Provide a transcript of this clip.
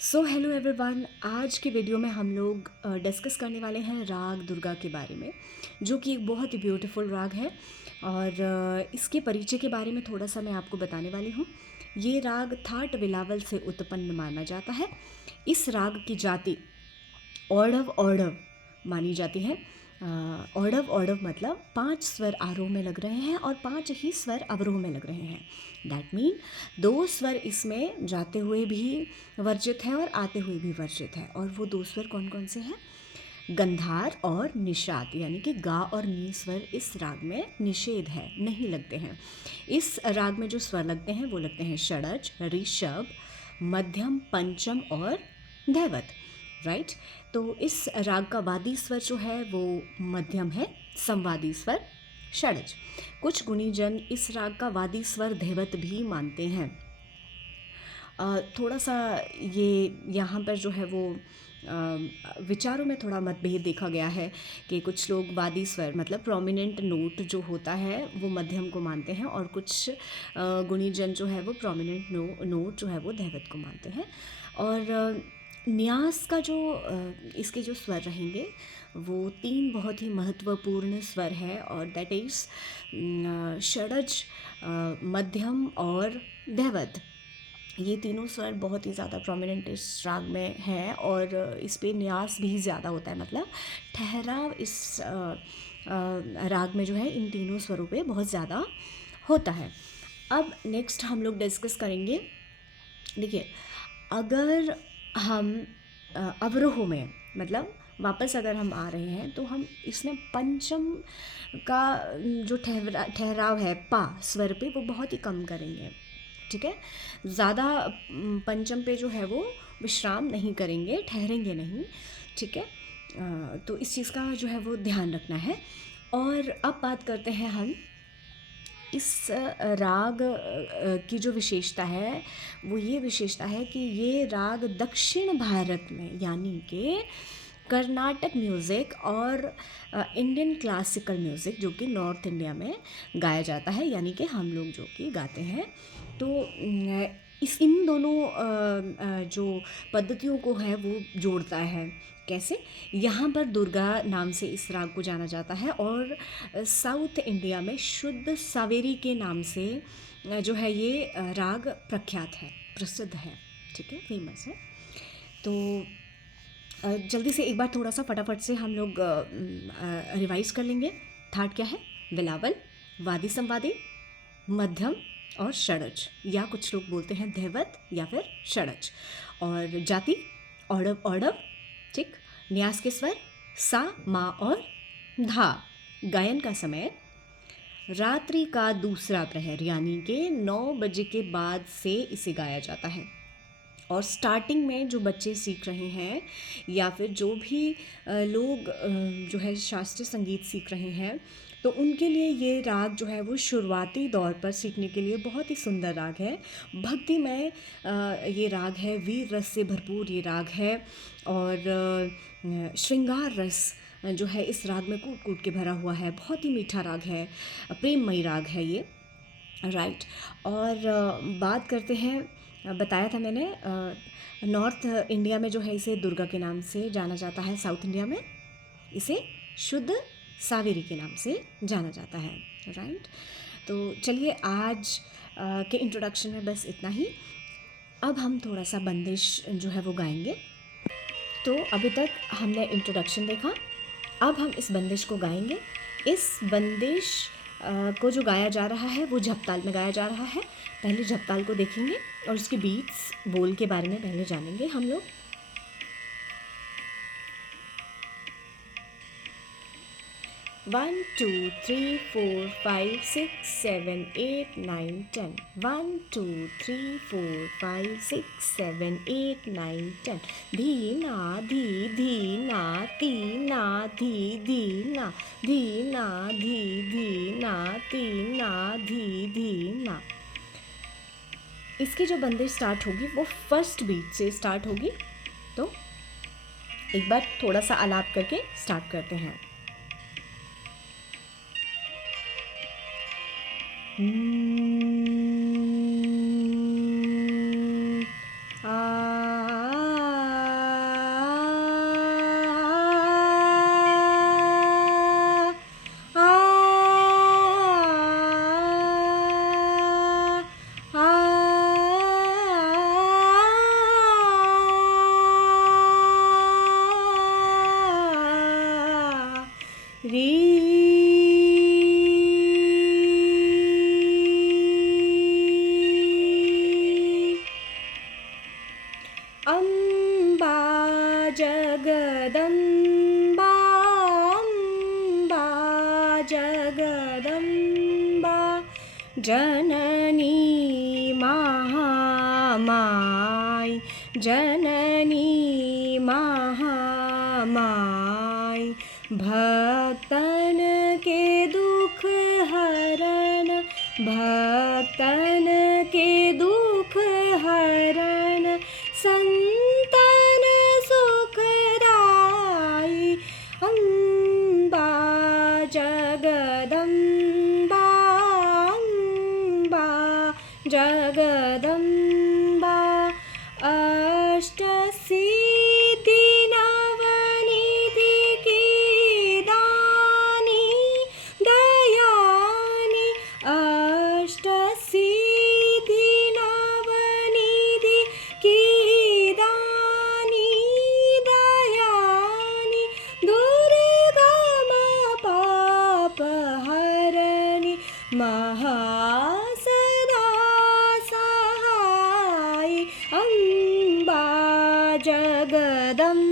So hello everyone. आज की video में हम लोग डिस्कस करने वाले हैं राग दुर्गा के बारे में, जो कि एक बहुत ही ब्यूटीफुल राग है। और इसके परिचय के बारे में थोड़ा सा मैं आपको बताने वाली हूँ। ये राग थाट बिलावल से उत्पन्न माना जाता है। इस राग की जाति औढ़व औढ़व मानी जाती है। औढ़व औढ़व मतलब 5 स्वर आरोह में लग रहे हैं और 5 ही स्वर अवरोह में लग रहे हैं। दैट मीन 2 स्वर इसमें जाते हुए भी वर्जित है और आते हुए भी वर्जित है। और वो 2 स्वर कौन कौन से हैं? गंधार और निषाद, यानी कि गा और नी स्वर इस राग में निषेध है, नहीं लगते हैं। इस राग में जो स्वर लगते हैं वो लगते हैं षडज, ऋषभ, मध्यम, पंचम और धैवत। राइट। तो इस राग का वादी स्वर जो है वो मध्यम है, संवादी स्वर षडज। कुछ गुणीजन इस राग का वादी स्वर धैवत भी मानते हैं। थोड़ा सा ये यहाँ पर जो है वो विचारों में थोड़ा मतभेद देखा गया है कि कुछ लोग वादी स्वर मतलब प्रोमिनेंट नोट जो होता है वो मध्यम को मानते हैं, और कुछ गुणीजन जो है वो प्रोमिनेंट नोट जो है वो धैवत को मानते हैं। और न्यास का जो इसके जो स्वर रहेंगे वो 3 बहुत ही महत्वपूर्ण स्वर है, और दैट इज़ षडज, मध्यम और धैवत। ये तीनों स्वर बहुत ही ज़्यादा प्रोमिनेंट इस राग में है, और इस पे न्यास भी ज़्यादा होता है, मतलब ठहराव इस राग में जो है इन तीनों स्वरों पे बहुत ज़्यादा होता है। अब नेक्स्ट हम लोग डिस्कस करेंगे। देखिए, अगर हम अवरोह में मतलब वापस अगर हम आ रहे हैं तो हम इसमें पंचम का जो ठहराव है पा स्वर पे वो बहुत ही कम करेंगे। ठीक है, ज़्यादा पंचम पे जो है वो विश्राम नहीं करेंगे, ठहरेंगे नहीं। ठीक है, तो इस चीज़ का जो है वो ध्यान रखना है। और अब बात करते हैं हम इस राग की जो विशेषता है वो ये विशेषता है कि ये राग दक्षिण भारत में यानी कि कर्नाटक म्यूज़िक और इंडियन क्लासिकल म्यूज़िक जो कि नॉर्थ इंडिया में गाया जाता है, यानी कि हम लोग जो कि गाते हैं। तो इन दोनों जो पद्धतियों को है वो जोड़ता है। कैसे? यहाँ पर दुर्गा नाम से इस राग को जाना जाता है, और साउथ इंडिया में शुद्ध सावेरी के नाम से जो है ये राग प्रख्यात है, प्रसिद्ध है। ठीक है, फेमस है। तो जल्दी से एक बार थोड़ा सा फटाफट से हम लोग रिवाइज कर लेंगे। थाट क्या है? बिलावल, वादी संवादी, मध्यम और षडज, या कुछ लोग बोलते हैं धैवत या फिर षडज। और जाति औढ़व औढ़व। ठीक। न्यास के स्वर सा, मा और धा। गायन का समय रात्रि का दूसरा प्रहर यानी कि 9 बजे के बाद से इसे गाया जाता है। और स्टार्टिंग में जो बच्चे सीख रहे हैं या फिर जो भी लोग जो है शास्त्रीय संगीत सीख रहे हैं, तो उनके लिए ये राग जो है वो शुरुआती दौर पर सीखने के लिए बहुत ही सुंदर राग है। भक्तिमय ये राग है, वीर रस से भरपूर ये राग है। और श्रृंगार रस जो है इस राग में कूट कूट के भरा हुआ है। बहुत ही मीठा राग है, प्रेममयी राग है ये। राइट। और बात करते हैं, बताया था मैंने नॉर्थ इंडिया में जो है इसे दुर्गा के नाम से जाना जाता है, साउथ इंडिया में इसे शुद्ध सावेरी के नाम से जाना जाता है। राइट। तो चलिए आज के इंट्रोडक्शन में बस इतना ही। अब हम थोड़ा सा बंदिश जो है वो गाएंगे। तो अभी तक हमने इंट्रोडक्शन देखा, अब हम इस बंदिश को गाएंगे। इस बंदिश को जो गाया जा रहा है वो झपताल में गाया जा रहा है। पहले झपताल को देखेंगे और उसके बीट्स बोल के बारे में पहले जानेंगे हम लोग। 1 2 3 4 5 6 7 8 9 10। 1 2 3 4 5 6 7 8 9 10। धीना धी धीना तीना धी धीना धीना धी धीना तीना धी धीना। इसकी जो बंदिश स्टार्ट होगी वो फर्स्ट बीट से स्टार्ट होगी। तो एक बार थोड़ा सा आलाप करके स्टार्ट करते हैं। आ री अम्बा जगदम्बा, अम्बा जगदम्बा, जननी महामाई, जननी महामाई, भक्तन के दुख हरण, भक्तन के दुख हरण, संतन सुखदाई, अम्बा जगदम्बा, अम्बा जगदम्बा, अष्टसिद्धि नवनिधि की दानी दयानी, अष्टसिद्धि नवनिधि की दानी दयानी, दुर्गम पाप हरणी, महासदा सहाय, अम्बा जगदम्बा।